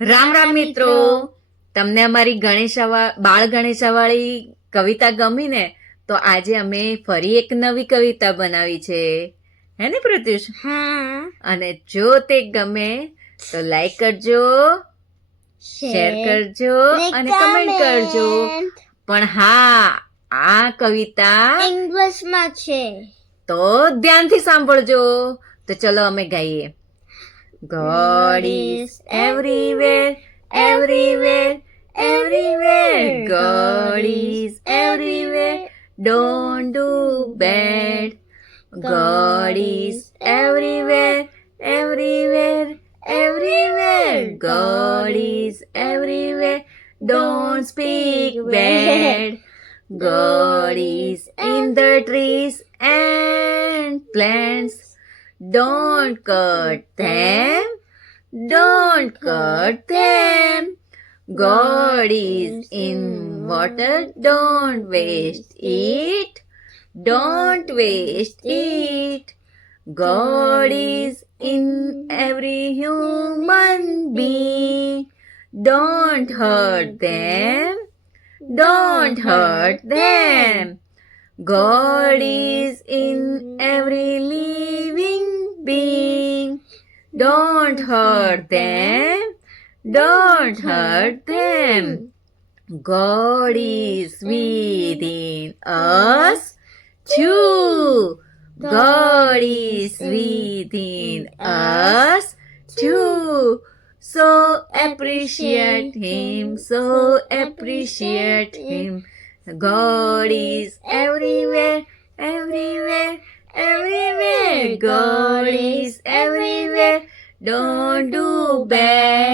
રામ રામ મિત્રો, તમને અમારી બાળ ગણેશાવાળી કવિતા ગમી ને? તો આજે અમે ફરી એક નવી કવિતા બનાવી છે, હે ને પ્રત્યુષ? હા. અને જો તે ગમે તો લાઈક કરજો, શેર કરજો અને કમેન્ટ કરજો. પણ હા, આ કવિતા ઇંગ્લિશમાં છે, તો ધ્યાનથી સાંભળજો. તો ચલો અમે ગાઈએ. God is everywhere, everywhere, everywhere. God is everywhere. Don't do bad. God is everywhere, everywhere, everywhere. God is everywhere. Don't speak bad. God is in the trees and plants. Don't cut them. Don't cut them. God is in water. Don't waste it. Don't waste it. God is in every human being. Don't hurt them. Don't hurt them. God is in every living being. Don't hurt them. Don't hurt them. God is within us too. God is within us too. So appreciate Him. So appreciate Him. God is everywhere, everywhere, everywhere. God is everywhere. Don't do bad.